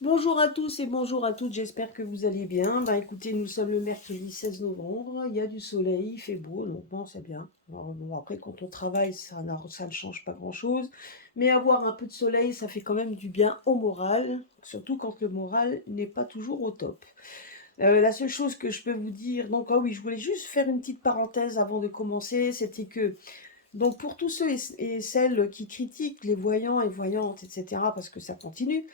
Bonjour à tous et bonjour à toutes, j'espère que vous allez bien. Écoutez, nous sommes le mercredi 16 novembre, il y a du soleil, il fait beau, donc bon, c'est bien. Alors, bon, après, quand on travaille, ça ne change pas grand-chose, mais avoir un peu de soleil, ça fait quand même du bien au moral, surtout quand le moral n'est pas toujours au top. La seule chose que je peux vous dire, donc ah oui, je voulais juste faire une petite parenthèse avant de commencer, c'était que donc pour tous ceux et celles qui critiquent les voyants et voyantes, etc., parce que ça continue,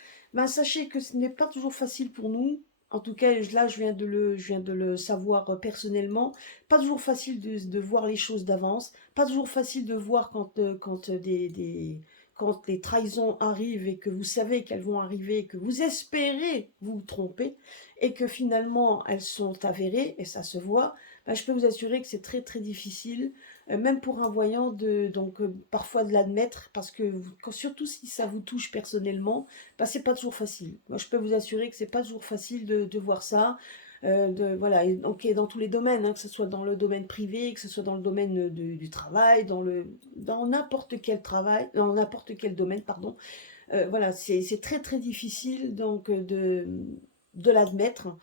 sachez que ce n'est pas toujours facile pour nous. En tout cas, là, je viens de le savoir personnellement. Pas toujours facile de voir les choses d'avance. Pas toujours facile de voir quand les trahisons arrivent et que vous savez qu'elles vont arriver, que vous espérez vous tromper et que finalement elles sont avérées et ça se voit. Je peux vous assurer que c'est très très difficile même pour un voyant, parfois de l'admettre, parce que surtout si ça vous touche personnellement, c'est pas toujours facile. Moi, je peux vous assurer que c'est pas toujours facile de voir ça. Voilà, et donc, et dans tous les domaines, hein, que ce soit dans le domaine privé, que ce soit dans le domaine du travail, dans n'importe quel travail, dans n'importe quel domaine, pardon. Voilà, c'est très très difficile de l'admettre.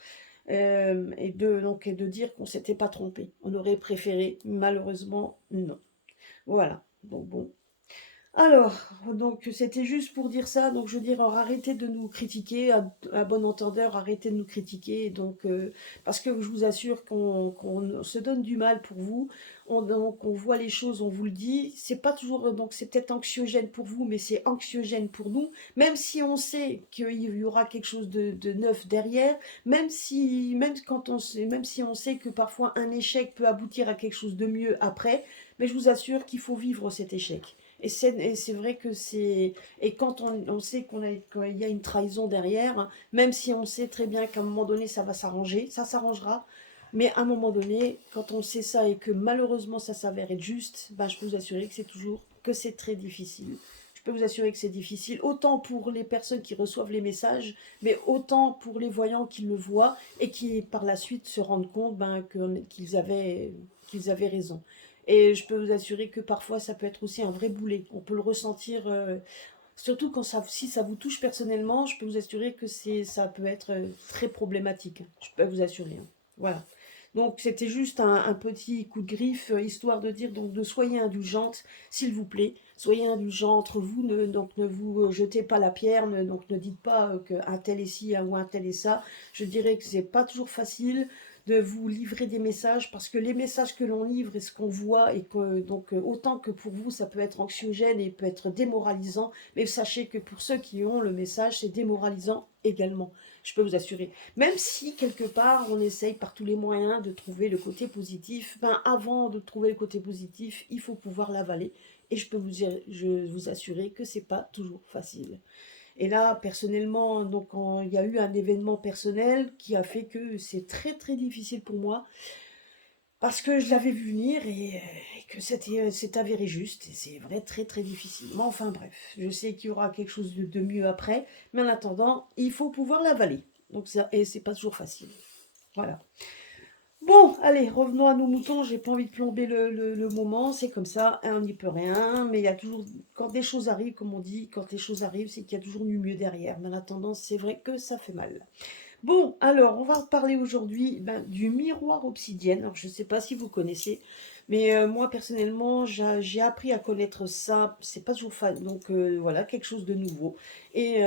Et de dire qu'on s'était pas trompé. On aurait préféré, malheureusement, non. Voilà. Donc bon, alors, donc c'était juste pour dire ça. Donc je veux dire, alors, arrêtez de nous critiquer, à bon entendeur, arrêtez de nous critiquer. Parce que je vous assure qu'on se donne du mal pour vous. Donc on voit les choses, on vous le dit. C'est pas toujours, donc c'est peut-être anxiogène pour vous, mais c'est anxiogène pour nous. Même si on sait qu'il y aura quelque chose de neuf derrière, même si on sait que parfois un échec peut aboutir à quelque chose de mieux après, mais je vous assure qu'il faut vivre cet échec. Et c'est vrai que c'est. Et quand on sait qu'il y a une trahison derrière, hein, même si on sait très bien qu'à un moment donné ça va s'arranger, ça s'arrangera. Mais à un moment donné, quand on sait ça et que malheureusement ça s'avère être juste, je peux vous assurer que c'est très difficile. Je peux vous assurer que c'est difficile, autant pour les personnes qui reçoivent les messages, mais autant pour les voyants qui le voient et qui par la suite se rendent compte qu'ils avaient raison. Et je peux vous assurer que parfois ça peut être aussi un vrai boulet. On peut le ressentir, surtout si ça vous touche personnellement, je peux vous assurer que ça peut être très problématique. Je peux vous assurer, hein. Voilà. Donc c'était juste un petit coup de griffe, histoire de dire donc de soyez indulgente, s'il vous plaît. Soyez indulgents entre vous, donc ne vous jetez pas la pierre, donc ne dites pas qu'un tel est ci ou un tel est ça. Je dirais que c'est pas toujours facile de vous livrer des messages parce que les messages que l'on livre et ce qu'on voit et que donc autant que pour vous ça peut être anxiogène et peut être démoralisant, mais sachez que pour ceux qui ont le message c'est démoralisant également, je peux vous assurer. Même si quelque part on essaye par tous les moyens de trouver le côté positif, avant de trouver le côté positif il faut pouvoir l'avaler et je vous assurer que c'est pas toujours facile. Et là, personnellement, donc il y a eu un événement personnel qui a fait que c'est très très difficile pour moi parce que je l'avais vu venir et que c'est avéré juste et c'est vrai très très difficile. Mais enfin bref, je sais qu'il y aura quelque chose de mieux après, mais en attendant, il faut pouvoir l'avaler. Donc ça, et c'est pas toujours facile. Voilà. Bon, allez, revenons à nos moutons. J'ai pas envie de plomber le moment. C'est comme ça, hein, on n'y peut rien. Mais il y a toujours, quand des choses arrivent, comme on dit, quand les choses arrivent, c'est qu'il y a toujours du mieux derrière. Mais en attendant, c'est vrai que ça fait mal. Bon, alors, on va parler aujourd'hui du miroir obsidienne. Alors, je ne sais pas si vous connaissez, mais moi, personnellement, j'ai appris à connaître ça. C'est pas toujours fan, donc voilà, quelque chose de nouveau. Et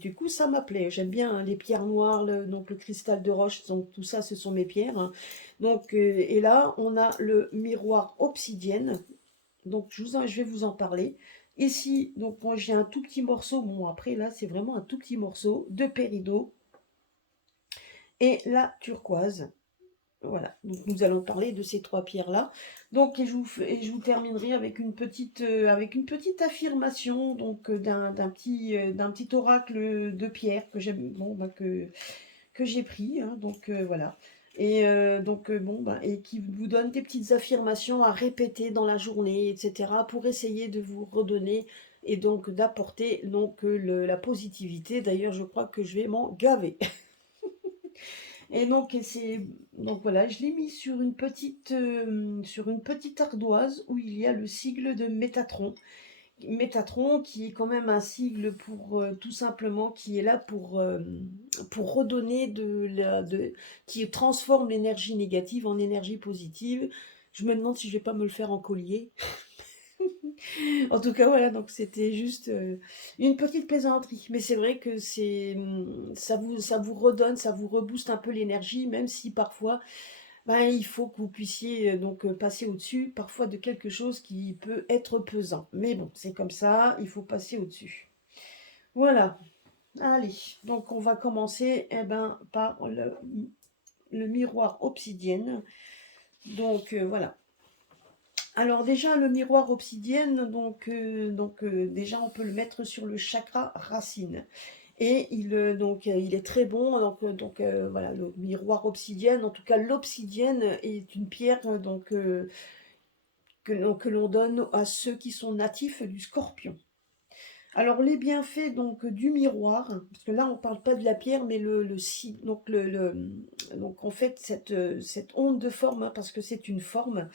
du coup, ça m'appelait. J'aime bien hein, les pierres noires, donc le cristal de roche, donc tout ça, ce sont mes pierres, hein. Et là, on a le miroir obsidienne. Donc, je vais vous en parler. Ici, donc, moi, j'ai un tout petit morceau. Bon, après, là, c'est vraiment un tout petit morceau de péridot et la turquoise. Voilà, donc nous allons parler de ces trois pierres-là. Donc, et je vous terminerai avec une petite affirmation donc d'un petit oracle de pierre que j'aime, bon, que j'ai pris, hein, donc voilà. Et qui vous donne des petites affirmations à répéter dans la journée, etc., pour essayer de vous redonner et donc d'apporter la positivité. D'ailleurs, je crois que je vais m'en gaver. Et donc voilà, je l'ai mis sur une petite ardoise où il y a le sigle de Métatron. Métatron, qui est quand même un sigle pour tout simplement, qui est là pour redonner qui transforme l'énergie négative en énergie positive. Je me demande si je vais pas me le faire en collier. En tout cas, voilà, donc c'était juste une petite plaisanterie. Mais c'est vrai que ça vous redonne, ça vous rebooste un peu l'énergie, même si parfois, ben, il faut que vous puissiez passer au-dessus, parfois de quelque chose qui peut être pesant. Mais bon, c'est comme ça, il faut passer au-dessus. Voilà, allez, donc on va commencer par le miroir obsidienne. Donc voilà. Alors déjà le miroir obsidienne, déjà on peut le mettre sur le chakra racine. Et il est très bon. Voilà, le miroir obsidienne, en tout cas l'obsidienne est une pierre que l'on donne à ceux qui sont natifs du Scorpion. Alors les bienfaits du miroir, parce que là on ne parle pas de la pierre, mais donc en fait cette onde de forme, hein, parce que c'est une forme.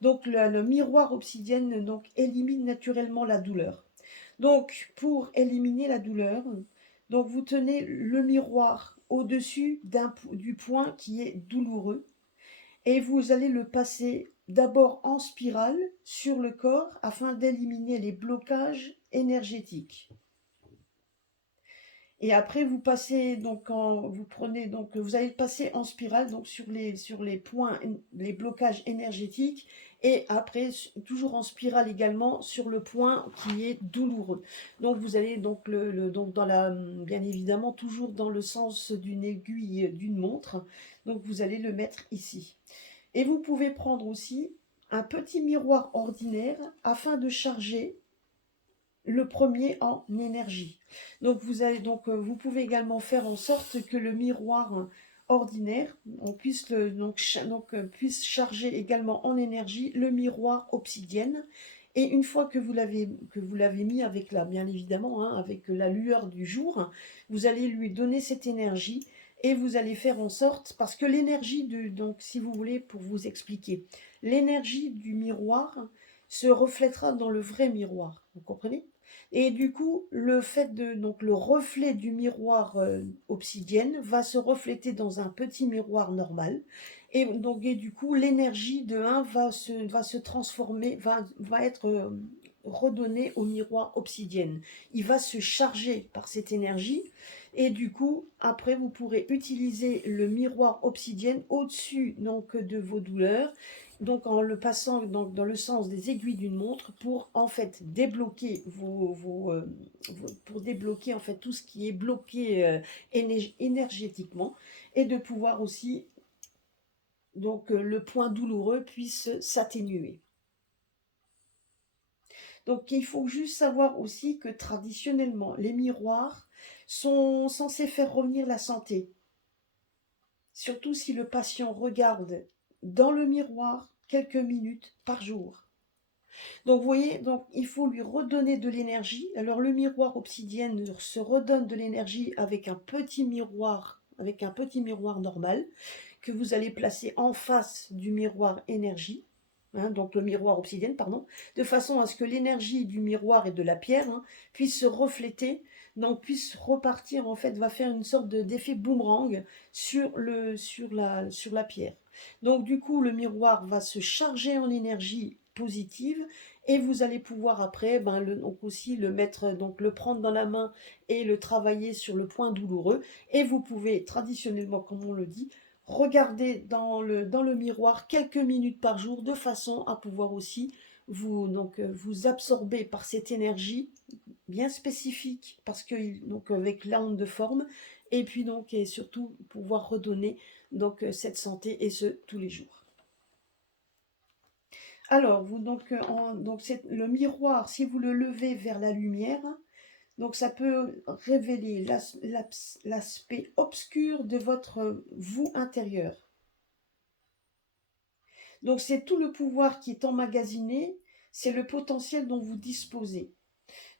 Donc le miroir obsidienne élimine naturellement la douleur. Donc pour éliminer la douleur, donc vous tenez le miroir au-dessus du point qui est douloureux et vous allez le passer d'abord en spirale sur le corps afin d'éliminer les blocages énergétiques. Et après, vous allez le passer en spirale sur les points, les blocages énergétiques, et après toujours en spirale également sur le point qui est douloureux. Donc vous allez bien évidemment toujours dans le sens d'une aiguille d'une montre. Donc vous allez le mettre ici. Et vous pouvez prendre aussi un petit miroir ordinaire afin de charger le premier en énergie. Donc vous pouvez également faire en sorte que le miroir ordinaire, on puisse puisse charger également en énergie le miroir obsidienne. Et une fois que vous l'avez mis avec bien évidemment, hein, avec la lueur du jour, vous allez lui donner cette énergie et vous allez faire en sorte, parce que si vous voulez, pour vous expliquer, l'énergie du miroir se reflètera dans le vrai miroir. Vous comprenez? Et du coup, le reflet du miroir obsidienne va se refléter dans un petit miroir normal. Et du coup, l'énergie de un va se transformer, va être redonnée au miroir obsidienne. Il va se charger par cette énergie. Et du coup, après, vous pourrez utiliser le miroir obsidienne au-dessus de vos douleurs, donc en le passant dans le sens des aiguilles d'une montre pour en fait débloquer pour débloquer en fait tout ce qui est bloqué énergétiquement, et de pouvoir aussi le point douloureux puisse s'atténuer. Donc il faut juste savoir aussi que traditionnellement les miroirs sont censés faire revenir la santé, surtout si le patient regarde dans le miroir quelques minutes par jour. Donc vous voyez, il faut lui redonner de l'énergie. Alors le miroir obsidienne se redonne de l'énergie avec un petit miroir normal que vous allez placer en face du miroir énergie. Hein, donc le miroir obsidienne, pardon, de façon à ce que l'énergie du miroir et de la pierre puisse se refléter, donc puisse repartir, en fait, va faire une sorte d'effet boomerang sur la pierre. Donc du coup, le miroir va se charger en énergie positive, et vous allez pouvoir après aussi le mettre, le prendre dans la main et le travailler sur le point douloureux. Et vous pouvez traditionnellement, comme on le dit, regarder dans le miroir quelques minutes par jour, de façon à pouvoir aussi vous absorber par cette énergie bien spécifique, parce que avec la onde de forme, et puis et surtout pouvoir redonner cette santé, et ce tous les jours. Alors c'est le miroir, si vous le levez vers la lumière, donc ça peut révéler l'aspect obscur de votre vous intérieur. Donc c'est tout le pouvoir qui est emmagasiné, c'est le potentiel dont vous disposez.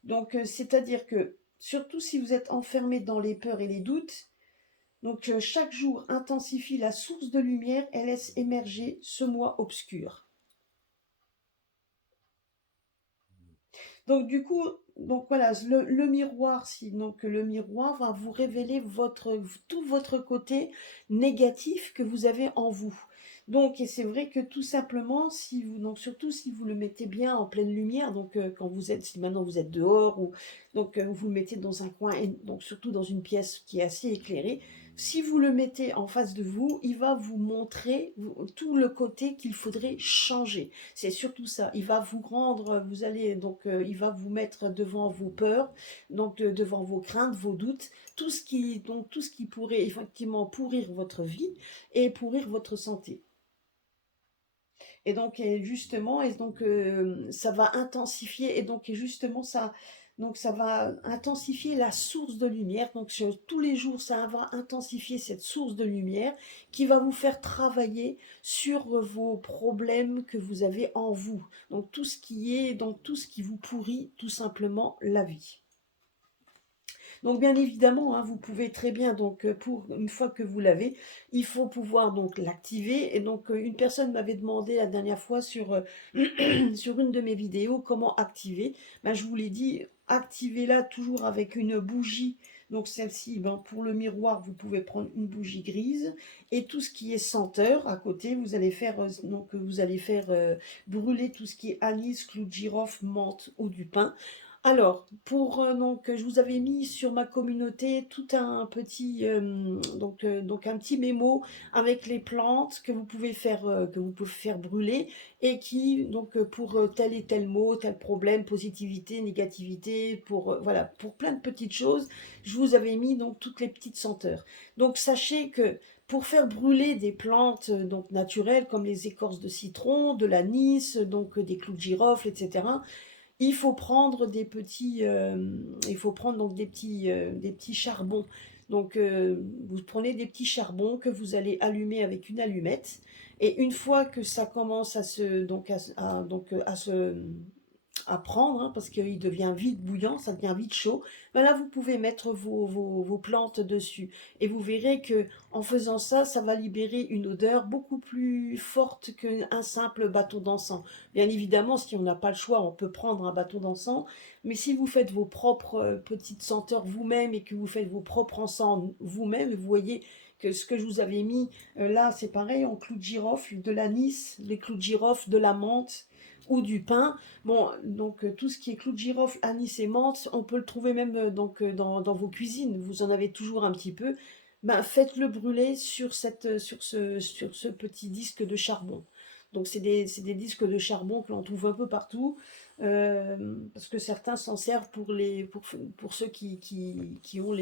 Donc c'est-à-dire que, surtout si vous êtes enfermé dans les peurs et les doutes, chaque jour intensifie la source de lumière et laisse émerger ce moi obscur. Donc du coup, donc voilà, le miroir, si donc le miroir va vous révéler tout votre côté négatif que vous avez en vous. Donc, et c'est vrai que tout simplement, si vous, donc surtout si vous le mettez bien en pleine lumière, donc quand vous êtes, si maintenant vous êtes dehors ou donc vous le mettez dans un coin, et donc surtout dans une pièce qui est assez éclairée, si vous le mettez en face de vous, il va vous montrer tout le côté qu'il faudrait changer. C'est surtout ça. Il va vous rendre, vous allez donc, il va vous mettre devant vos peurs, donc devant vos craintes, vos doutes, tout ce qui pourrait effectivement pourrir votre vie et pourrir votre santé. Et donc, justement, et donc ça va intensifier, et donc justement ça va intensifier la source de lumière. Donc tous les jours, ça va intensifier cette source de lumière qui va vous faire travailler sur vos problèmes que vous avez en vous. Donc tout ce qui vous pourrit tout simplement la vie. Donc bien évidemment, hein, vous pouvez très bien, donc pour une fois que vous l'avez, il faut pouvoir donc l'activer. Et donc une personne m'avait demandé la dernière fois sur, sur une de mes vidéos comment activer. Ben, je vous l'ai dit, activez-la toujours avec une bougie. Donc celle-ci, ben, pour le miroir, vous pouvez prendre une bougie grise et tout ce qui est senteur à côté, vous allez faire brûler tout ce qui est anis, clou de girofle, menthe ou du pin. Alors, donc, je vous avais mis sur ma communauté tout un petit, donc un petit mémo avec les plantes que vous pouvez faire brûler et qui, donc, pour tel et tel mot, tel problème, positivité, négativité, voilà, pour plein de petites choses, je vous avais mis donc toutes les petites senteurs. Donc, sachez que pour faire brûler des plantes donc naturelles comme les écorces de citron, de l'anis, donc des clous de girofle, etc. Il faut prendre il faut prendre donc des petits charbons. Donc, vous prenez des petits charbons que vous allez allumer avec une allumette. Et une fois que ça commence à se, donc à se, à prendre, hein, parce qu'il devient vite bouillant, ça devient vite chaud, ben là vous pouvez mettre vos plantes dessus. Et vous verrez que en faisant ça, ça va libérer une odeur beaucoup plus forte qu'un simple bâton d'encens. Bien évidemment, si on n'a pas le choix, on peut prendre un bâton d'encens, mais si vous faites vos propres petites senteurs vous-même et que vous faites vos propres encens vous-même, vous voyez que ce que je vous avais mis là, c'est pareil, en clou de girofle, de l'anis, les clous de girofle, de la menthe ou du pin. Bon, donc tout ce qui est clou de girofle, anis et menthe, on peut le trouver même dans vos cuisines. Vous en avez toujours un petit peu. Ben, faites-le brûler sur ce petit disque de charbon. Donc c'est des disques de charbon que l'on trouve un peu partout, parce que certains s'en servent pour ceux qui ont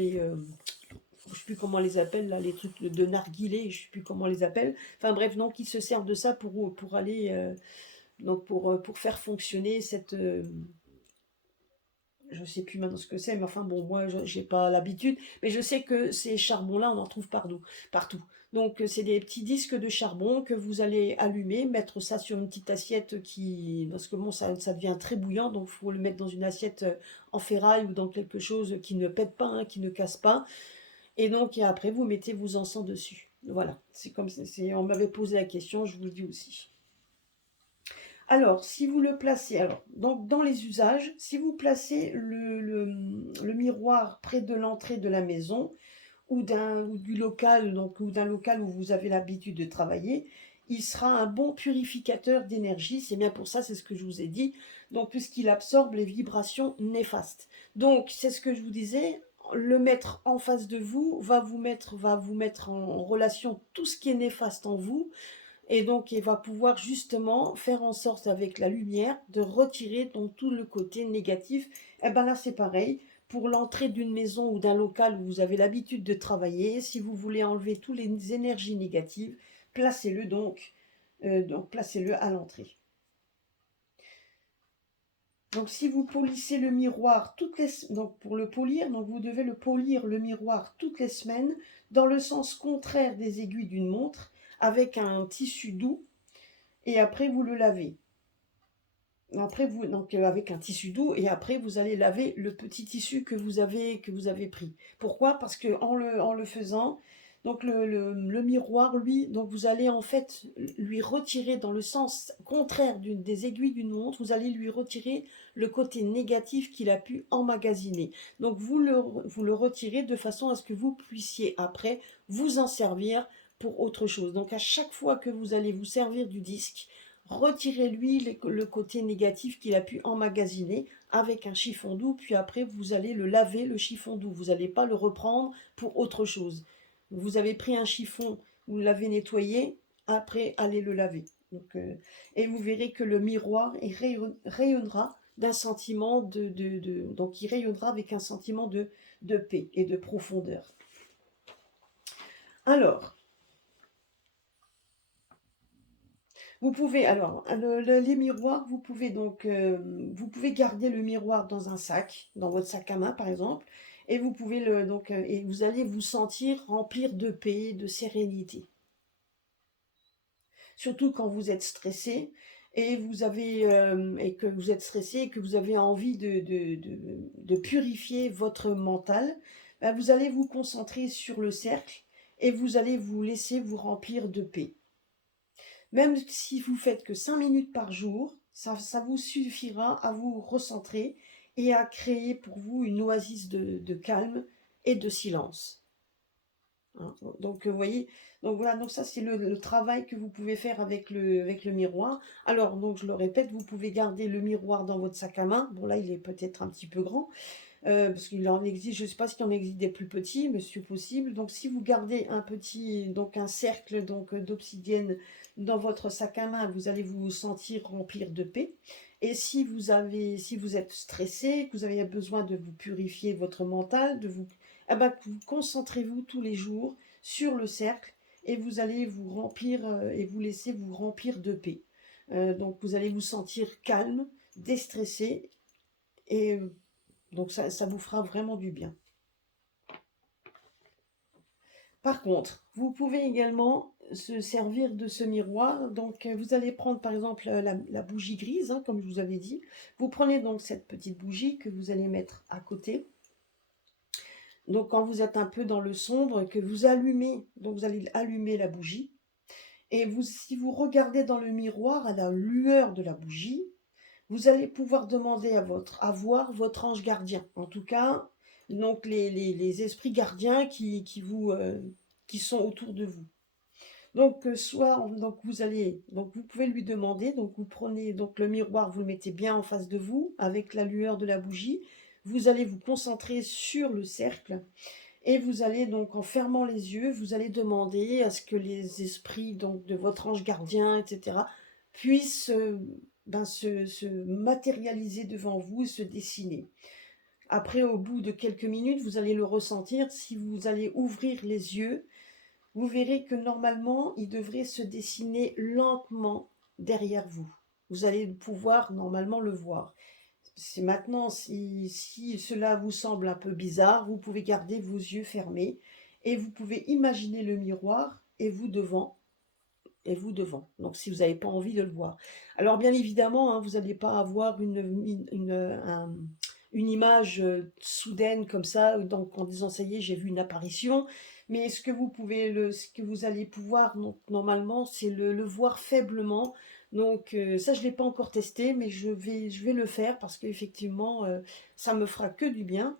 je ne sais plus comment on les appelle, là, les trucs de narguilé, je ne sais plus comment on les appelle. Enfin bref, donc ils se servent de ça pour aller donc pour faire fonctionner je sais plus maintenant ce que c'est, mais enfin bon, moi j'ai pas l'habitude, mais je sais que ces charbons-là, on en trouve partout, partout. Donc c'est des petits disques de charbon que vous allez allumer, mettre ça sur une petite assiette parce que bon, ça devient très bouillant, donc il faut le mettre dans une assiette en ferraille ou dans quelque chose qui ne pète pas, hein, qui ne casse pas. Et après vous mettez vos encens dessus. Voilà, c'est comme on m'avait posé la question, je vous le dis aussi. Alors, si vous le placez, alors, donc dans les usages, si vous placez le miroir près de l'entrée de la maison ou du local, donc, ou d'un local où vous avez l'habitude de travailler, il sera un bon purificateur d'énergie. C'est bien pour ça, c'est ce que je vous ai dit. Donc, puisqu'il absorbe les vibrations néfastes. Donc, c'est ce que je vous disais. Le mettre en face de vous va vous mettre en relation tout ce qui est néfaste en vous et donc, il va pouvoir justement faire en sorte, avec la lumière, de retirer donc tout le côté négatif. Et bien là, c'est pareil. Pour l'entrée d'une maison ou d'un local où vous avez l'habitude de travailler, si vous voulez enlever toutes les énergies négatives, placez-le donc placez-le à l'entrée. Donc, si vous polissez le miroir donc pour le polir, donc vous devez le polir le miroir toutes les semaines dans le sens contraire des aiguilles d'une montre avec un tissu doux et après vous le lavez. Après donc avec un tissu doux et après vous allez laver le petit tissu que vous avez pris. Pourquoi? Parce que en le faisant, Donc le miroir, lui, donc vous allez en fait lui retirer dans le sens contraire des aiguilles d'une montre, vous allez lui retirer le côté négatif qu'il a pu emmagasiner. Donc vous le retirez de façon à ce que vous puissiez après vous en servir pour autre chose. Donc à chaque fois que vous allez vous servir du disque, retirez-lui le côté négatif qu'il a pu emmagasiner avec un chiffon doux, puis après vous allez le laver, le chiffon doux. Vous n'allez pas le reprendre pour autre chose. Vous avez pris un chiffon, vous l'avez nettoyé, après allez le laver. Donc, et vous verrez que le miroir rayonnera d'un sentiment donc il rayonnera avec un sentiment de paix et de profondeur. Alors, vous pouvez, alors, les miroirs, vous pouvez donc, vous pouvez garder le miroir dans un sac, dans votre sac à main par exemple, et vous pouvez et vous allez vous sentir remplir de paix, de sérénité. Surtout quand vous êtes stressé et et que vous êtes stressé et que vous avez envie de purifier votre mental, ben vous allez vous concentrer sur le cercle et vous allez vous laisser vous remplir de paix. Même si vous faites que 5 minutes par jour, ça vous suffira à vous recentrer et à créer pour vous une oasis de calme et de silence. Hein. Donc, vous voyez, donc voilà, donc ça c'est le travail que vous pouvez faire avec le miroir. Alors, donc je le répète, vous pouvez garder le miroir dans votre sac à main. Bon, là, il est peut-être un petit peu grand, parce qu'il en existe, je ne sais pas s'il en existe des plus petits, mais c'est possible. Donc, si vous gardez donc un cercle d'obsidienne dans votre sac à main, vous allez vous sentir remplir de paix. Et si vous êtes stressé, que vous avez besoin de vous purifier votre mental, eh ben, concentrez-vous tous les jours sur le cercle et vous allez vous remplir et vous laisser vous remplir de paix. Donc vous allez vous sentir calme, déstressé et donc ça vous fera vraiment du bien. Par contre, vous pouvez également se servir de ce miroir. Donc, vous allez prendre par exemple la bougie grise, hein, comme je vous avais dit. Vous prenez donc cette petite bougie que vous allez mettre à côté. Donc, quand vous êtes un peu dans le sombre, que vous allumez, donc vous allez allumer la bougie. Et si vous regardez dans le miroir à la lueur de la bougie, vous allez pouvoir demander à voir votre ange gardien. En tout cas, donc les esprits gardiens qui sont autour de vous. Donc, donc vous pouvez lui demander, donc vous prenez donc le miroir, vous le mettez bien en face de vous, avec la lueur de la bougie, vous allez vous concentrer sur le cercle, et vous allez donc, en fermant les yeux, vous allez demander à ce que les esprits donc de votre ange gardien, etc., puissent se matérialiser devant vous et se dessiner. Après, au bout de quelques minutes, vous allez le ressentir. Si vous allez ouvrir les yeux, vous verrez que normalement, il devrait se dessiner lentement derrière vous. Vous allez pouvoir normalement le voir. C'est maintenant, si cela vous semble un peu bizarre, vous pouvez garder vos yeux fermés et vous pouvez imaginer le miroir et vous devant. Et vous devant. Donc, si vous n'avez pas envie de le voir. Alors, bien évidemment, hein, vous n'allez pas avoir une image soudaine comme ça, donc, en disant ça y est, j'ai vu une apparition. Mais ce que vous allez pouvoir, donc, normalement, c'est le voir faiblement. Donc, ça, je ne l'ai pas encore testé, mais je vais le faire parce qu'effectivement, ça me fera que du bien.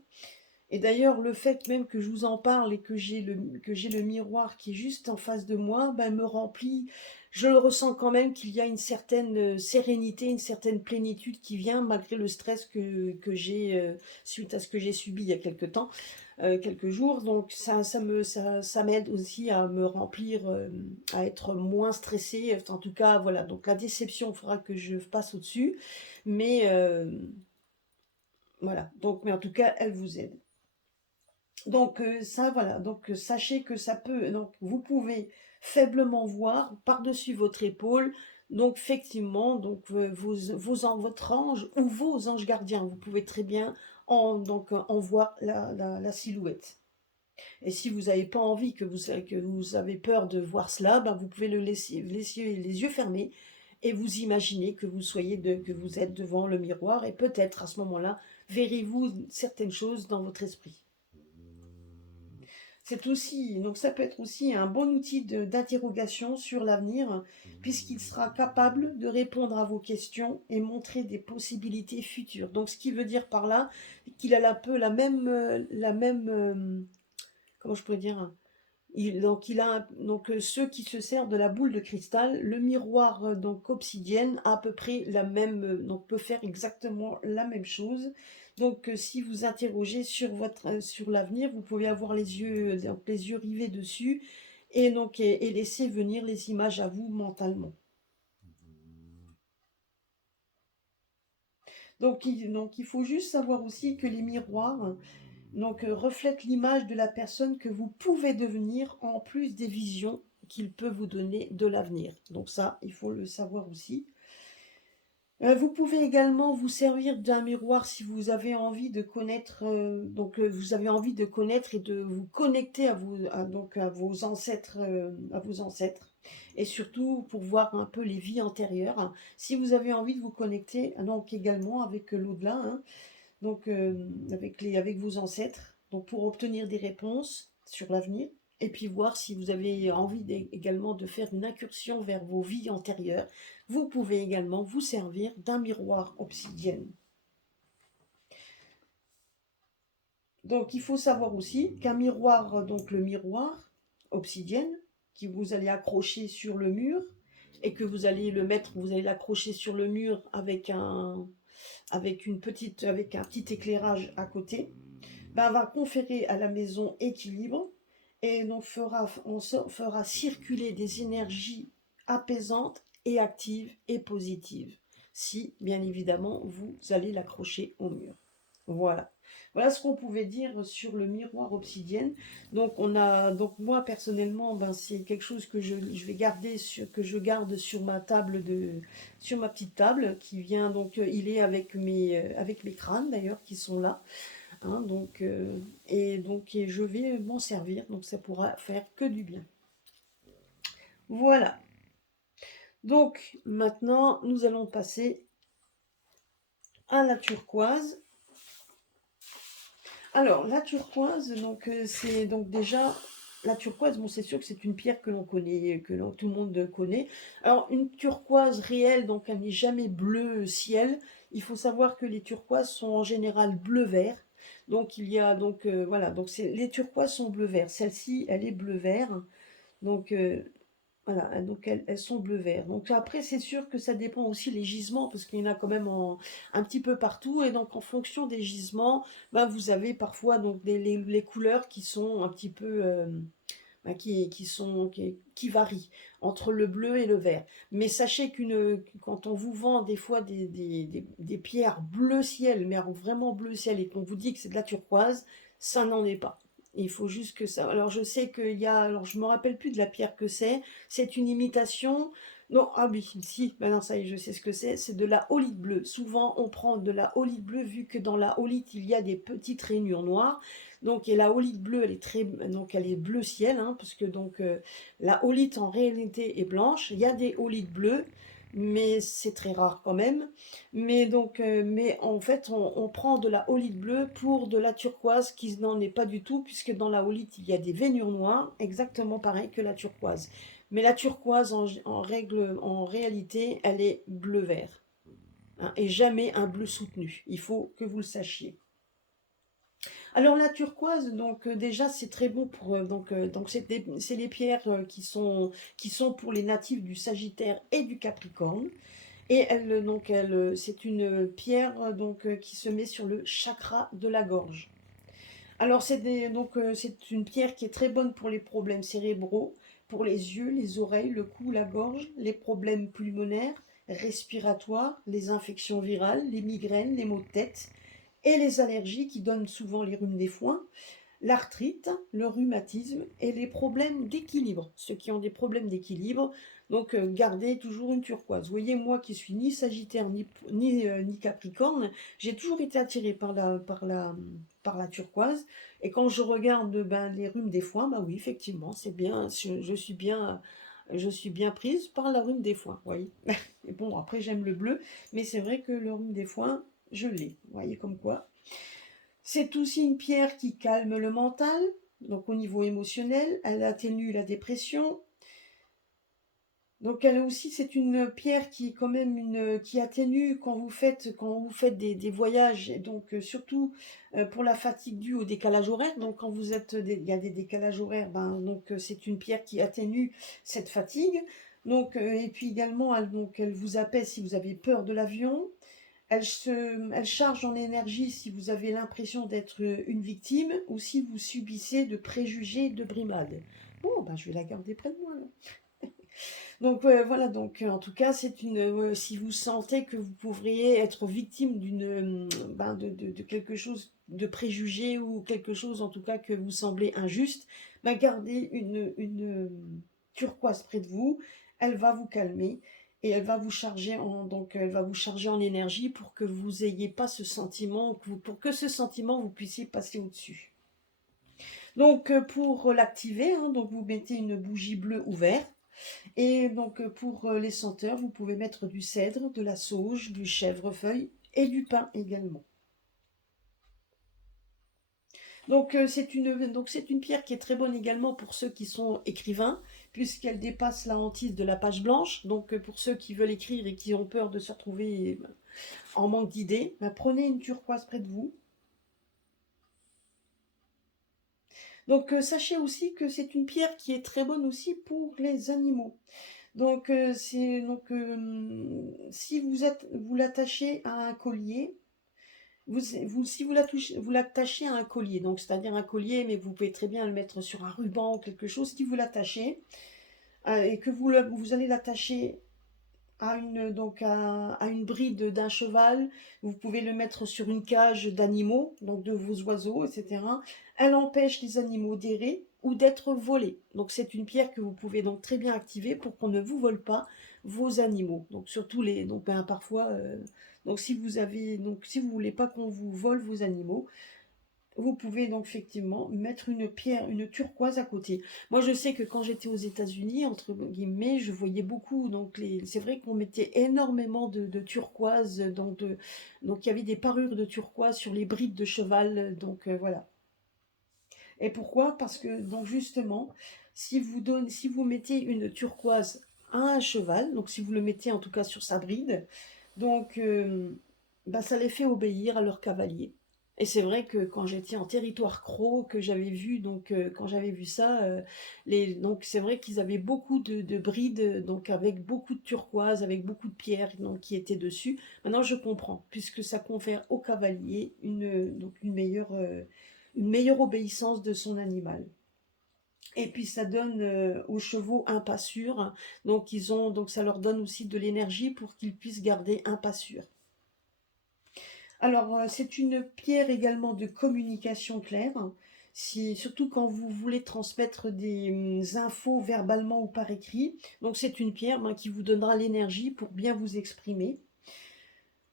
Et d'ailleurs, le fait même que je vous en parle et que j'ai le miroir qui est juste en face de moi, ben, me remplit. Je le ressens quand même qu'il y a une certaine sérénité, une certaine plénitude qui vient malgré le stress que j'ai suite à ce que j'ai subi il y a quelques temps, quelques jours. Donc ça m'aide aussi à me remplir, à être moins stressée. En tout cas, voilà. Donc la déception fera que je passe au-dessus. Mais voilà. Donc, mais en tout cas, elle vous aide. Donc ça, voilà, donc sachez que ça peut, donc vous pouvez faiblement voir par-dessus votre épaule, donc effectivement, donc votre ange ou vos anges gardiens, vous pouvez très bien en voir la silhouette. Et si vous n'avez pas envie, que vous avez peur de voir cela, ben vous pouvez le laisser les yeux fermés et vous imaginez que que vous êtes devant le miroir et peut-être à ce moment-là, verrez-vous certaines choses dans votre esprit. C'est aussi, donc ça peut être aussi un bon outil d'interrogation sur l'avenir, puisqu'il sera capable de répondre à vos questions et montrer des possibilités futures. Donc ce qui veut dire par là qu'il a un peu comment je pourrais dire, donc ceux qui se servent de la boule de cristal, le miroir donc obsidienne a à peu près la même, donc peut faire exactement la même chose. Donc si vous interrogez sur sur l'avenir, vous pouvez avoir donc, les yeux rivés dessus et donc et laisser venir les images à vous mentalement. Donc il faut juste savoir aussi que les miroirs reflètent l'image de la personne que vous pouvez devenir en plus des visions qu'il peut vous donner de l'avenir. Donc ça, il faut le savoir aussi. Vous pouvez également vous servir d'un miroir si vous avez envie de connaître, vous avez envie de connaître et de vous connecter à vos ancêtres, et surtout pour voir un peu les vies antérieures. Si vous avez envie de vous connecter, donc également avec l'au-delà, hein, avec vos ancêtres, donc pour obtenir des réponses sur l'avenir, et puis voir si vous avez envie également de faire une incursion vers vos vies antérieures, vous pouvez également vous servir d'un miroir obsidienne. Donc il faut savoir aussi qu'un miroir, donc le miroir obsidienne, que vous allez accrocher sur le mur, et que vous allez vous allez l'accrocher sur le mur avec avec un petit éclairage à côté, va conférer à la maison équilibre et fera circuler des énergies apaisantes et actives et positives, si bien évidemment vous allez l'accrocher au mur. Voilà. Voilà ce qu'on pouvait dire sur le miroir obsidienne. Donc moi personnellement, c'est quelque chose que je vais garder que je garde sur ma sur ma petite table qui vient il est avec mes crânes d'ailleurs qui sont là. Hein, et je vais m'en servir, donc ça pourra faire que du bien. Voilà. Donc maintenant, nous allons passer à la turquoise. Alors, la turquoise, c'est donc déjà la turquoise. Bon, c'est sûr que c'est une pierre que l'on connaît, tout le monde connaît. Alors, une turquoise réelle, donc elle n'est jamais bleu ciel. Il faut savoir que les turquoises sont en général bleu-vert. Donc il y a voilà, les turquoises sont bleu-vert. Celle-ci, elle est bleu-vert. Donc voilà, donc elles sont bleu-vert. Donc après, c'est sûr que ça dépend aussi les gisements, parce qu'il y en a quand même un petit peu partout. Et donc en fonction des gisements, vous avez parfois les couleurs qui sont un petit peu qui varient entre le bleu et le vert. Mais sachez quand on vous vend des fois des pierres bleu ciel, mais alors vraiment bleu ciel, et qu'on vous dit que c'est de la turquoise, ça n'en est pas. Il faut juste que ça. Alors je sais qu'il y a. Alors je me rappelle plus de la pierre que c'est. C'est une imitation. Non, ah oui, si, maintenant ça y est, je sais ce que c'est. C'est de la holite bleue. Souvent, on prend de la holite bleue vu que dans la holite, il y a des petites rainures noires. Donc, et la holite bleue, elle est bleu ciel, hein, parce que la holite en réalité est blanche. Il y a des holites bleues, mais c'est très rare quand même. Mais en fait, on prend de la holite bleue pour de la turquoise qui n'en est pas du tout, puisque dans la holite, il y a des veinures noires, exactement pareil que la turquoise. Mais la turquoise, en réalité, elle est bleu-vert, hein, et jamais un bleu soutenu. Il faut que vous le sachiez. Alors la turquoise, déjà c'est très bon pour c'est les pierres qui sont pour les natifs du Sagittaire et du Capricorne. Et c'est une pierre qui se met sur le chakra de la gorge. Alors c'est une pierre qui est très bonne pour les problèmes cérébraux, pour les yeux, les oreilles, le cou, la gorge, les problèmes pulmonaires, respiratoires, les infections virales, les migraines, les maux de tête et les allergies qui donnent souvent les rhumes des foins, l'arthrite, le rhumatisme et les problèmes d'équilibre. Ceux qui ont des problèmes d'équilibre, gardez toujours une turquoise. Vous voyez, moi qui suis ni Sagittaire ni Capricorne, j'ai toujours été attirée par la turquoise. Et quand je regarde les rhumes des foins, oui, effectivement, c'est bien, je suis bien prise par la rhume des foins, vous voyez. Et bon, après j'aime le bleu, mais c'est vrai que le rhume des foins, je l'ai, vous voyez comme quoi. C'est aussi une pierre qui calme le mental, Donc au niveau émotionnel, elle atténue la dépression. Donc elle aussi, c'est une pierre qui est quand même qui atténue quand vous faites des voyages, et donc surtout pour la fatigue due au décalage horaire. Donc quand il y a des décalages horaires, ben, donc c'est une pierre qui atténue cette fatigue. Donc et puis également, elle vous apaise si vous avez peur de l'avion. Elle charge en énergie si vous avez l'impression d'être une victime ou si vous subissez de préjugés, de brimades. Bon, ben, je vais la garder près de moi là. Donc voilà, donc en tout cas, si vous sentez que vous pourriez être victime de quelque chose de préjugé ou quelque chose en tout cas que vous semblez injuste, ben gardez une turquoise près de vous, elle va vous calmer et elle va vous charger en énergie pour que vous ayez pas ce sentiment, pour que ce sentiment vous puissiez passer au-dessus. Donc pour l'activer, hein, donc vous mettez une bougie bleue ou verte. Et donc pour les senteurs, vous pouvez mettre du cèdre, de la sauge, du chèvrefeuille et du pin également. Donc c'est une pierre qui est très bonne également pour ceux qui sont écrivains, puisqu'elle dépasse la hantise de la page blanche. Donc pour ceux qui veulent écrire et qui ont peur de se retrouver en manque d'idées, ben, prenez une turquoise près de vous. Donc sachez aussi que c'est une pierre qui est très bonne aussi pour les animaux. Donc, si vous l'attachez à un collier, si vous l'attachez à un collier, donc c'est-à-dire un collier, mais vous pouvez très bien le mettre sur un ruban ou quelque chose, si vous l'attachez et que vous allez l'attacher à une bride d'un cheval, vous pouvez le mettre sur une cage d'animaux, donc de vos oiseaux, etc. Elle empêche les animaux d'errer ou d'être volés. Donc c'est une pierre que vous pouvez donc très bien activer pour qu'on ne vous vole pas vos animaux. Donc surtout parfois, si vous voulez pas qu'on vous vole vos animaux, vous pouvez donc effectivement mettre une pierre, une turquoise à côté. Moi, je sais que quand j'étais aux États-Unis, entre guillemets, je voyais beaucoup. C'est vrai qu'on mettait énormément de turquoise. Donc, il y avait des parures de turquoise sur les brides de cheval. Donc, voilà. Et pourquoi? Parce que, donc, justement, si vous mettez une turquoise à un cheval, donc si vous le mettez en tout cas sur sa bride, donc, bah, ça les fait obéir à leur cavalier. Et c'est vrai que quand j'étais en territoire croc, que j'avais vu, quand j'avais vu ça, donc c'est vrai qu'ils avaient beaucoup de brides, donc avec beaucoup de turquoise, avec beaucoup de pierres donc, qui étaient dessus. Maintenant, je comprends, puisque ça confère au cavalier une meilleure obéissance de son animal. Et puis ça donne aux chevaux un pas sûr, donc ça leur donne aussi de l'énergie pour qu'ils puissent garder un pas sûr. Alors c'est une pierre également de communication claire, surtout quand vous voulez transmettre des infos verbalement ou par écrit. Donc c'est une pierre qui vous donnera l'énergie pour bien vous exprimer.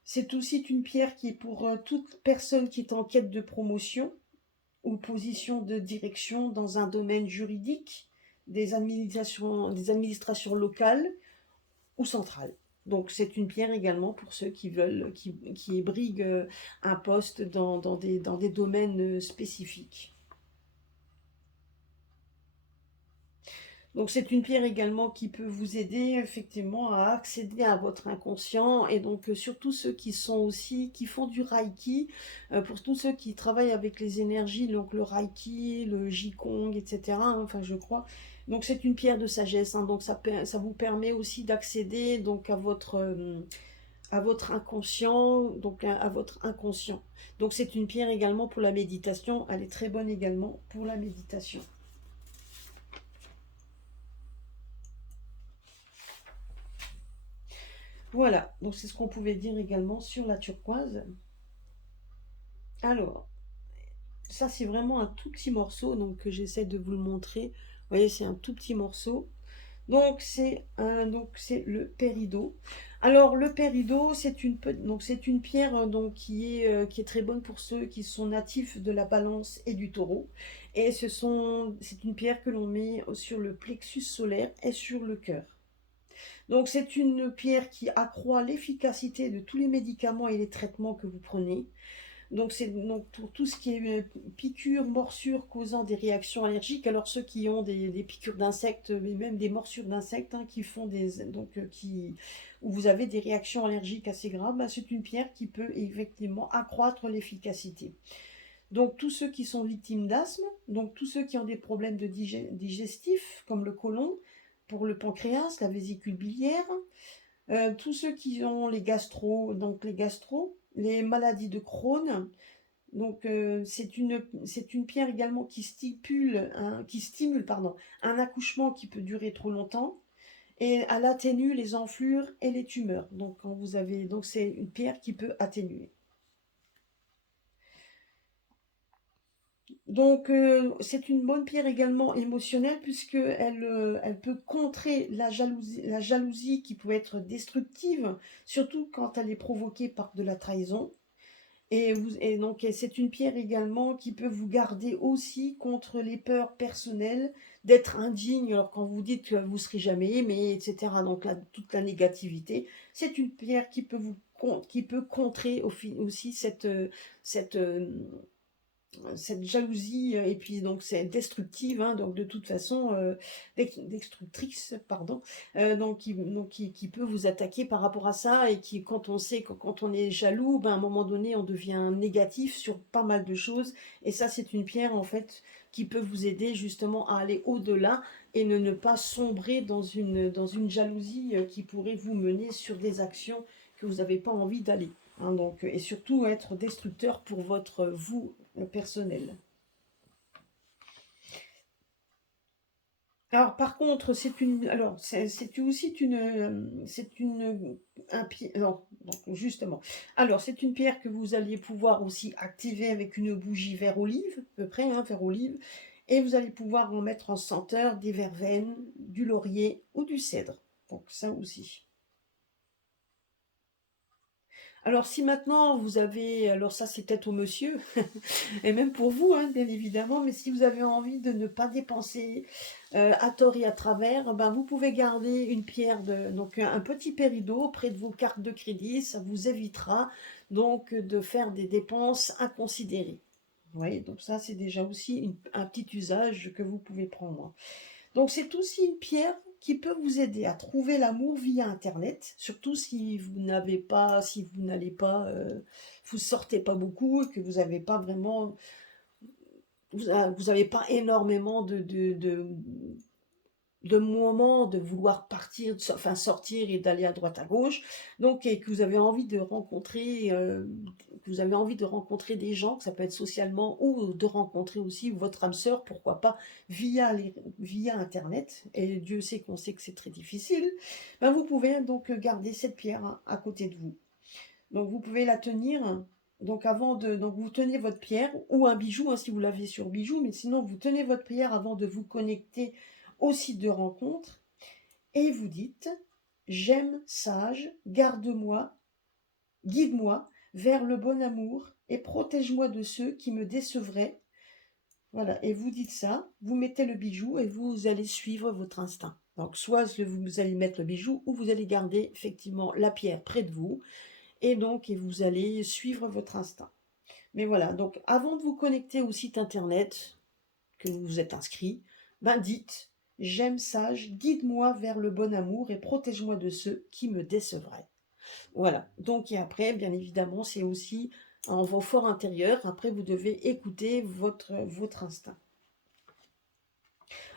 C'est aussi une pierre qui est pour toute personne qui est en quête de promotion ou position de direction dans un domaine juridique, des administrations locales ou centrales. Donc c'est une pierre également pour ceux qui briguent un poste dans des domaines spécifiques. Donc c'est une pierre également qui peut vous aider effectivement à accéder à votre inconscient, et donc surtout ceux qui font du Reiki, pour tous ceux qui travaillent avec les énergies, donc le Reiki, le Jikong, etc. hein, enfin je crois. Donc c'est une pierre de sagesse, hein, donc ça vous permet aussi d'accéder donc à votre inconscient, donc à votre inconscient. Donc c'est une pierre également pour la méditation, elle est très bonne également pour la méditation. Voilà, donc c'est ce qu'on pouvait dire également sur la turquoise. Alors, ça c'est vraiment un tout petit morceau, donc que j'essaie de vous le montrer. Vous voyez, c'est un tout petit morceau. Donc c'est le péridot. Alors le péridot, c'est une pierre qui est très bonne pour ceux qui sont natifs de la Balance et du Taureau. Et c'est une pierre que l'on met sur le plexus solaire et sur le cœur. Donc c'est une pierre qui accroît l'efficacité de tous les médicaments et les traitements que vous prenez. Donc c'est donc pour tout ce qui est piqûres, morsures causant des réactions allergiques. Alors ceux qui ont des piqûres d'insectes, mais même des morsures d'insectes hein, qui font où vous avez des réactions allergiques assez graves, bah, c'est une pierre qui peut effectivement accroître l'efficacité. Donc tous ceux qui sont victimes d'asthme, donc tous ceux qui ont des problèmes de digestifs comme le côlon, pour le pancréas, la vésicule biliaire, tous ceux qui ont les maladies de Crohn, donc c'est une pierre également qui stimule pardon, un accouchement qui peut durer trop longtemps et elle atténue les enflures et les tumeurs. Donc quand vous avez donc c'est une pierre qui peut atténuer. Donc c'est une bonne pierre également émotionnelle puisque elle peut contrer la jalousie qui peut être destructive, surtout quand elle est provoquée par de la trahison. Et donc, c'est une pierre également qui peut vous garder aussi contre les peurs personnelles d'être indigne. Alors, quand vous dites que vous ne serez jamais aimé, etc., donc là, toute la négativité, c'est une pierre qui peut contrer aussi cette jalousie, et puis donc c'est destructive, hein, donc de toute façon, destructrice, pardon, qui peut vous attaquer par rapport à ça, et qui, quand on sait que quand on est jaloux, ben, à un moment donné, on devient négatif sur pas mal de choses, et ça, c'est une pierre, en fait, qui peut vous aider justement à aller au-delà, et ne pas sombrer dans une jalousie qui pourrait vous mener sur des actions que vous n'avez pas envie d'aller. Hein, donc, et surtout être destructeur pour votre vous personnel. Alors par contre, c'est aussi c'est une non, donc, justement. Alors c'est une pierre que vous alliez pouvoir aussi activer avec une bougie vert olive, à peu près, hein, vert olive, et vous allez pouvoir en mettre en senteur des verveines, du laurier ou du cèdre. Donc ça aussi. Alors si maintenant vous avez, alors ça c'est peut-être au monsieur, et même pour vous, hein, bien évidemment, mais si vous avez envie de ne pas dépenser à tort et à travers, ben, vous pouvez garder une pierre, donc un petit péridot près de vos cartes de crédit, ça vous évitera donc de faire des dépenses inconsidérées. Vous voyez, donc ça c'est déjà aussi un petit usage que vous pouvez prendre. Donc c'est aussi une pierre qui peut vous aider à trouver l'amour via Internet, surtout si vous n'allez pas, vous sortez pas beaucoup et que vous n'avez pas vraiment, vous n'avez pas énormément de moments de vouloir partir, enfin sortir et d'aller à droite à gauche, donc et que vous avez envie de rencontrer, des gens, que ça peut être socialement ou de rencontrer aussi votre âme sœur, pourquoi pas via Internet. Et Dieu sait qu'on sait que c'est très difficile. Ben vous pouvez donc garder cette pierre hein, à côté de vous. Donc vous pouvez la tenir. Donc vous tenez votre pierre ou un bijou hein, si vous l'avez sur bijou, mais sinon vous tenez votre pierre avant de vous connecter au site de rencontre et vous dites: j'aime sage, garde-moi, guide-moi vers le bon amour et protège-moi de ceux qui me décevraient. Voilà, et vous dites ça, vous mettez le bijou et vous allez suivre votre instinct. Donc soit vous allez mettre le bijou ou vous allez garder effectivement la pierre près de vous et vous allez suivre votre instinct. Mais voilà, donc avant de vous connecter au site internet que vous vous êtes inscrit, ben dites: j'aime sage, guide-moi vers le bon amour et protège-moi de ceux qui me décevraient. Voilà, donc et après, bien évidemment, c'est aussi en vos forts intérieurs, après vous devez écouter votre instinct.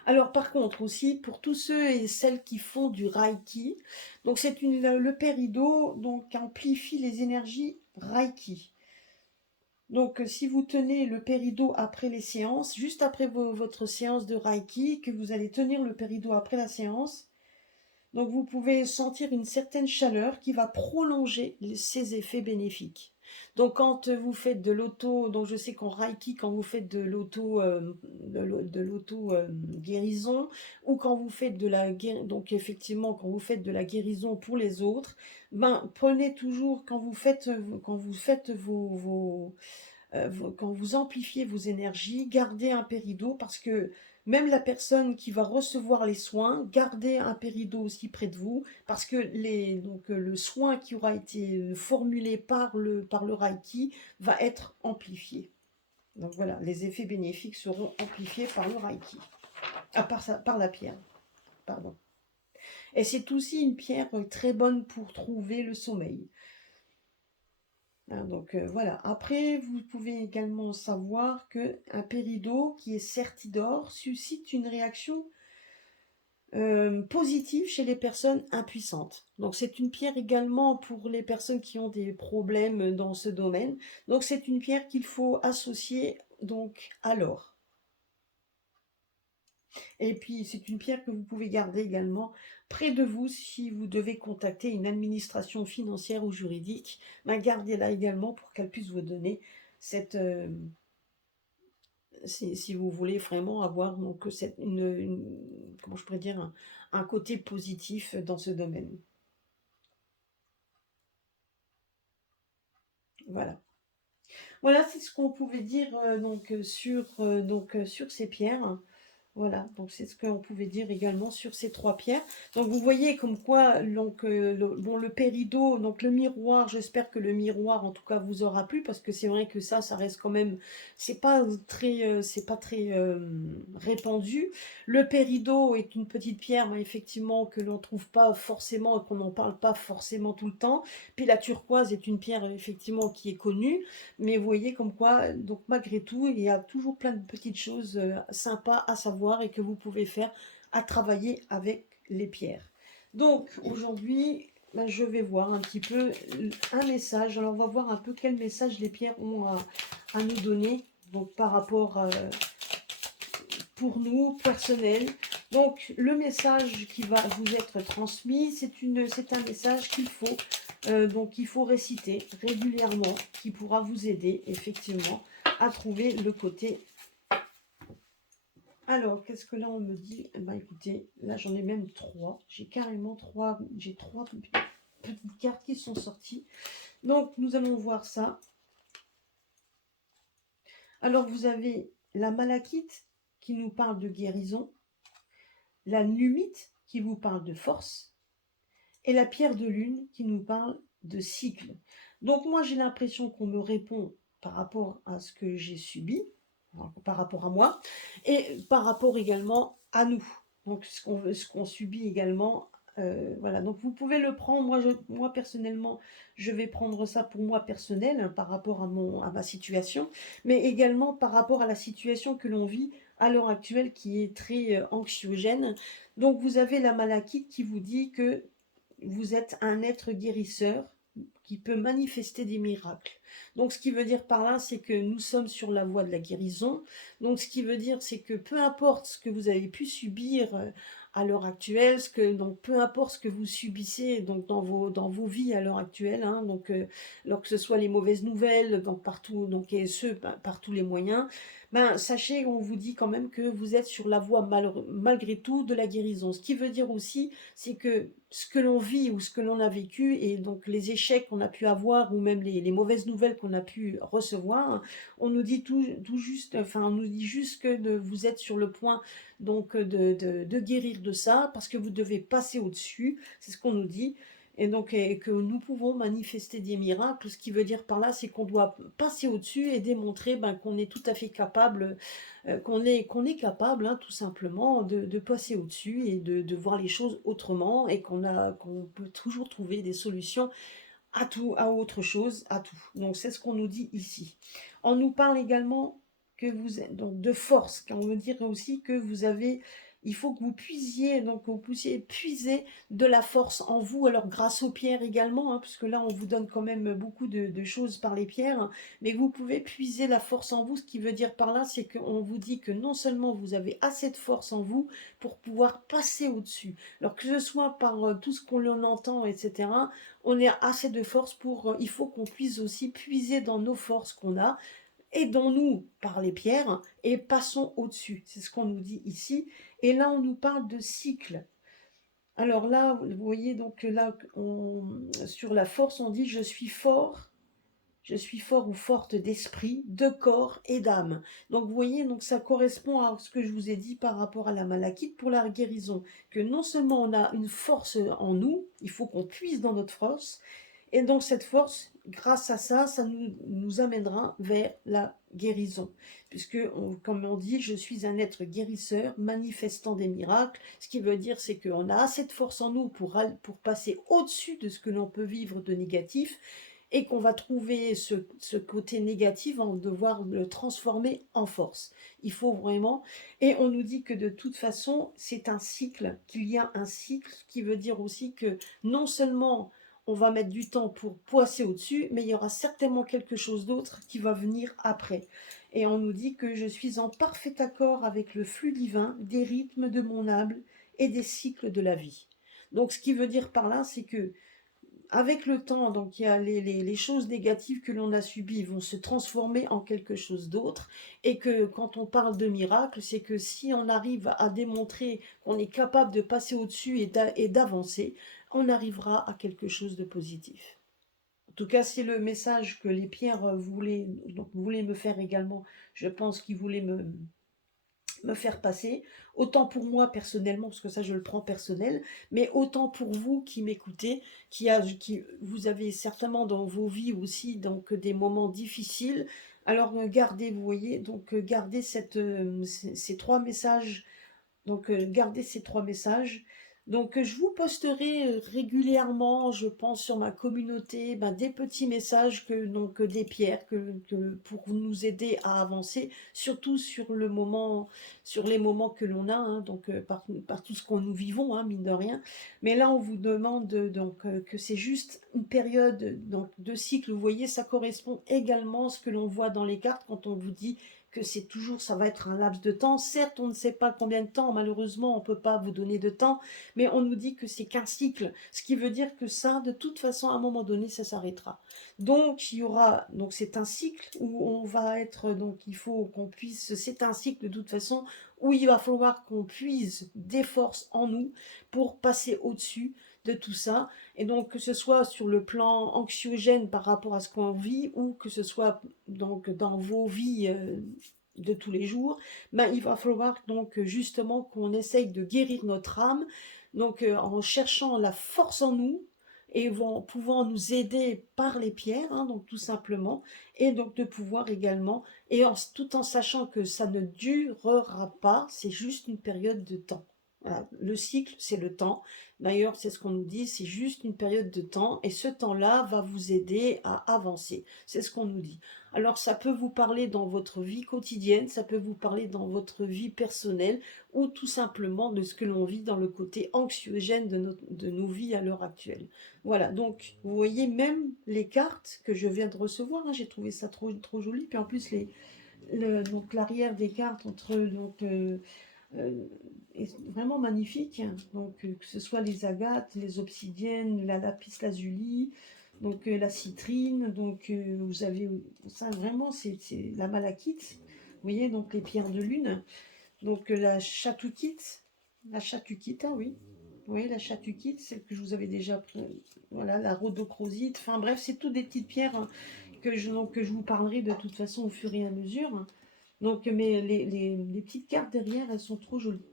Alors par contre aussi, pour tous ceux et celles qui font du Reiki, donc le péridot donc amplifie les énergies Reiki. Donc, si vous tenez le péridot après les séances, juste après votre séance de Reiki, que vous allez tenir le péridot après la séance, donc vous pouvez sentir une certaine chaleur qui va prolonger ces effets bénéfiques. Donc, quand vous faites de l'auto, donc je sais qu'en Reiki, quand vous faites de l'auto guérison, ou quand vous faites donc effectivement, quand vous faites de la guérison pour les autres, ben prenez toujours quand vous faites quand vous amplifiez vos énergies, gardez un péridot parce que Même la personne qui va recevoir les soins, gardez un péridot aussi près de vous, parce que le soin qui aura été formulé par le Reiki va être amplifié. Donc voilà, les effets bénéfiques seront amplifiés par le Reiki, par la pierre, pardon. Et c'est aussi une pierre très bonne pour trouver le sommeil. Hein, donc voilà. Après, vous pouvez également savoir qu'un péridot qui est certidor suscite une réaction positive chez les personnes impuissantes. Donc c'est une pierre également pour les personnes qui ont des problèmes dans ce domaine. Donc c'est une pierre qu'il faut associer donc à l'or. Et puis, c'est une pierre que vous pouvez garder également près de vous si vous devez contacter une administration financière ou juridique. Ben, gardez-la également pour qu'elle puisse vous donner cette... si vous voulez vraiment avoir donc, comment je pourrais dire, un côté positif dans ce domaine. Voilà. Voilà, c'est ce qu'on pouvait dire sur ces pierres. Voilà, donc c'est ce qu'on pouvait dire également sur ces trois pierres. Donc vous voyez comme quoi le péridot, donc le miroir, j'espère que le miroir en tout cas vous aura plu parce que c'est vrai que ça reste quand même, c'est pas très répandu. Le péridot est une petite pierre, mais effectivement que l'on trouve pas forcément et qu'on n'en parle pas forcément tout le temps. Puis la turquoise est une pierre effectivement qui est connue. Mais vous voyez comme quoi, donc malgré tout, il y a toujours plein de petites choses sympas à savoir et que vous pouvez faire à travailler avec les pierres. Donc aujourd'hui, ben, je vais voir un petit peu un message. Alors on va voir un peu quel message les pierres ont à nous donner. Donc par rapport pour nous, personnel. Donc le message qui va vous être transmis, c'est un message qu'il faut donc il faut réciter régulièrement, qui pourra vous aider effectivement à trouver le côté. Alors, qu'est-ce que là on me dit? Eh ben, écoutez, là j'en ai même trois. J'ai carrément trois. J'ai trois petites cartes qui sont sorties. Donc nous allons voir ça. Alors vous avez la malachite qui nous parle de guérison, la numite qui vous parle de force, et la pierre de lune qui nous parle de cycle. Donc moi j'ai l'impression qu'on me répond par rapport à ce que j'ai subi, par rapport à moi, et par rapport également à nous. Donc ce qu'on subit également. Voilà, donc vous pouvez le prendre. Moi personnellement, je vais prendre ça pour moi personnel par rapport à ma situation, mais également par rapport à la situation que l'on vit à l'heure actuelle qui est très anxiogène. Donc vous avez la malachite qui vous dit que vous êtes un être guérisseur qui peut manifester des miracles. Donc ce qui veut dire par là, c'est que nous sommes sur la voie de la guérison. Donc ce qui veut dire, c'est que peu importe ce que vous avez pu subir à l'heure actuelle, donc peu importe ce que vous subissez donc dans vos vies à l'heure actuelle, hein, donc alors que ce soit les mauvaises nouvelles, donc partout, donc et ce par tous les moyens, ben sachez qu'on vous dit quand même que vous êtes sur la voie malgré tout de la guérison. Ce qui veut dire aussi, c'est que ce que l'on vit ou ce que l'on a vécu et donc les échecs qu'on a pu avoir ou même les mauvaises nouvelles qu'on a pu recevoir, on nous dit tout juste, enfin on nous dit juste que vous êtes sur le point donc de guérir de ça parce que vous devez passer au-dessus, c'est ce qu'on nous dit. Et donc et que nous pouvons manifester des miracles, ce qui veut dire par là, c'est qu'on doit passer au-dessus et démontrer ben, qu'on est tout à fait capable, qu'on est capable hein, tout simplement de passer au-dessus et de voir les choses autrement et qu'on peut toujours trouver des solutions à tout, à autre chose, à tout. Donc c'est ce qu'on nous dit ici. On nous parle également que vous êtes donc de force, car on veut dire aussi que vous avez, il faut que vous puisiez, donc vous puissiez puiser de la force en vous, alors grâce aux pierres également, hein, puisque là on vous donne quand même beaucoup de choses par les pierres, hein, mais que vous pouvez puiser la force en vous, ce qui veut dire par là, c'est qu'on vous dit que non seulement vous avez assez de force en vous pour pouvoir passer au-dessus, alors que ce soit par tout ce qu'on en entend, etc., on a assez de force pour, il faut qu'on puisse aussi puiser dans nos forces qu'on a, aidons-nous par les pierres et passons au-dessus. C'est ce qu'on nous dit ici. Et là, on nous parle de cycle. Alors là, vous voyez, donc là, sur la force, on dit « je suis fort ». je suis fort ou forte d'esprit, de corps et d'âme. Donc vous voyez, donc ça correspond à ce que je vous ai dit par rapport à la malachite pour la guérison, que non seulement on a une force en nous, il faut qu'on puise dans notre force, et donc cette force, grâce à ça, ça nous amènera vers la guérison. Puisque, comme on dit, je suis un être guérisseur, manifestant des miracles. Ce qui veut dire, c'est qu'on a assez de force en nous pour passer au-dessus de ce que l'on peut vivre de négatif, et qu'on va trouver ce côté négatif, en devoir le transformer en force. Il faut vraiment, et on nous dit que de toute façon, c'est un cycle, qu'il y a un cycle, qui veut dire aussi que non seulement on va mettre du temps pour passer au-dessus, mais il y aura certainement quelque chose d'autre qui va venir après. Et on nous dit que je suis en parfait accord avec le flux divin, des rythmes de mon âme et des cycles de la vie. Donc ce qui veut dire par là, c'est que avec le temps, donc il y a les choses négatives que l'on a subies vont se transformer en quelque chose d'autre, et que quand on parle de miracle, c'est que si on arrive à démontrer qu'on est capable de passer au-dessus et d'avancer, on arrivera à quelque chose de positif. En tout cas, c'est le message que les pierres voulaient me faire également. Je pense qu'ils voulaient me faire passer, autant pour moi personnellement, parce que ça je le prends personnel, mais autant pour vous qui m'écoutez, vous avez certainement dans vos vies aussi donc des moments difficiles. Alors gardez, vous voyez, donc gardez ces trois messages, donc gardez ces trois messages. Donc je vous posterai régulièrement, je pense, sur ma communauté, des petits messages, donc des pierres pour nous aider à avancer, surtout sur les moments que l'on a, hein, donc par tout ce qu'on nous vivons, hein, mine de rien. Mais là, on vous demande que c'est juste une période donc, de cycle. Vous voyez, ça correspond également à ce que l'on voit dans les cartes quand on vous dit que c'est toujours, ça va être un laps de temps. Certes, on ne sait pas combien de temps, malheureusement, on ne peut pas vous donner de temps, mais on nous dit que c'est qu'un cycle, ce qui veut dire que ça, de toute façon, à un moment donné, ça s'arrêtera. Donc, donc c'est un cycle où on va être, donc il faut qu'on puisse, c'est un cycle de toute façon où il va falloir qu'on puise des forces en nous pour passer au-dessus de tout ça, et donc que ce soit sur le plan anxiogène par rapport à ce qu'on vit, ou que ce soit donc dans vos vies de tous les jours, il va falloir donc justement qu'on essaye de guérir notre âme, donc en cherchant la force en nous, et pouvant nous aider par les pierres, hein, donc tout simplement, et donc de pouvoir également, tout en sachant que ça ne durera pas, c'est juste une période de temps. Voilà. Le cycle, c'est le temps. D'ailleurs, c'est ce qu'on nous dit, c'est juste une période de temps, et ce temps-là va vous aider à avancer. C'est ce qu'on nous dit. Alors, ça peut vous parler dans votre vie quotidienne, ça peut vous parler dans votre vie personnelle, ou tout simplement de ce que l'on vit dans le côté anxiogène de nos vies à l'heure actuelle. Voilà, donc vous voyez même les cartes que je viens de recevoir, hein, j'ai trouvé ça trop, trop joli. Puis en plus, donc l'arrière des cartes est vraiment magnifique. Donc que ce soit les agates, les obsidiennes, la lapis lazuli, donc la citrine, donc vous avez ça vraiment, c'est la malachite. Vous voyez, donc les pierres de lune, donc la chatukite, ah oui. Oui, la chatukite, celle que je vous avais déjà voilà, la rhodochrosite, enfin bref, c'est toutes des petites pierres, hein, que je vous parlerai de toute façon au fur et à mesure, hein. Donc, mais les petites cartes derrière, elles sont trop jolies.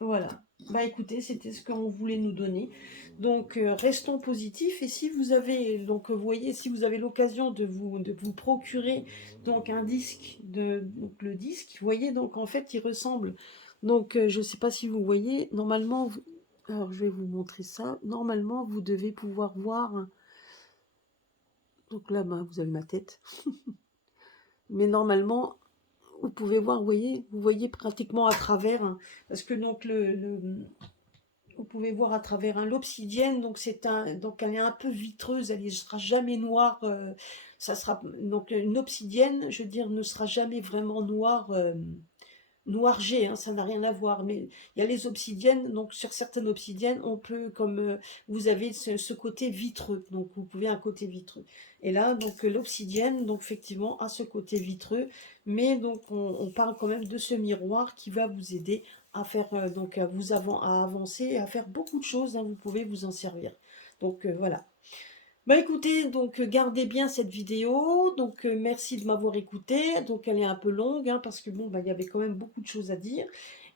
Voilà. Bah écoutez, c'était ce qu'on voulait nous donner. Donc restons positifs, et si vous avez, donc vous voyez, si vous avez l'occasion de vous procurer donc un disque, donc le disque, vous voyez, donc en fait il ressemble, donc je ne sais pas si vous voyez, normalement, alors je vais vous montrer ça, normalement vous devez pouvoir voir, donc là vous avez ma tête, mais normalement vous pouvez voir, vous voyez pratiquement à travers, hein, parce que donc vous pouvez voir à travers l'obsidienne, donc elle est un peu vitreuse, elle ne sera jamais noire. Ça sera donc une obsidienne, je veux dire, ne sera jamais vraiment noire, noirgée, hein, ça n'a rien à voir. Mais il y a les obsidiennes, donc sur certaines obsidiennes, on peut, comme vous avez ce côté vitreux, donc vous pouvez un côté vitreux. Et là, donc l'obsidienne, donc effectivement, a ce côté vitreux, mais donc on parle quand même de ce miroir qui va vous aider à faire, donc à avancer et à faire beaucoup de choses, hein, vous pouvez vous en servir. Donc voilà. Bah, écoutez, donc gardez bien cette vidéo, donc merci de m'avoir écouté. Donc elle est un peu longue, hein, parce que bon, bah, il y avait quand même beaucoup de choses à dire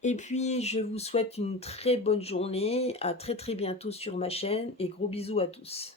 et puis je vous souhaite une très bonne journée, à très, très bientôt sur ma chaîne et gros bisous à tous.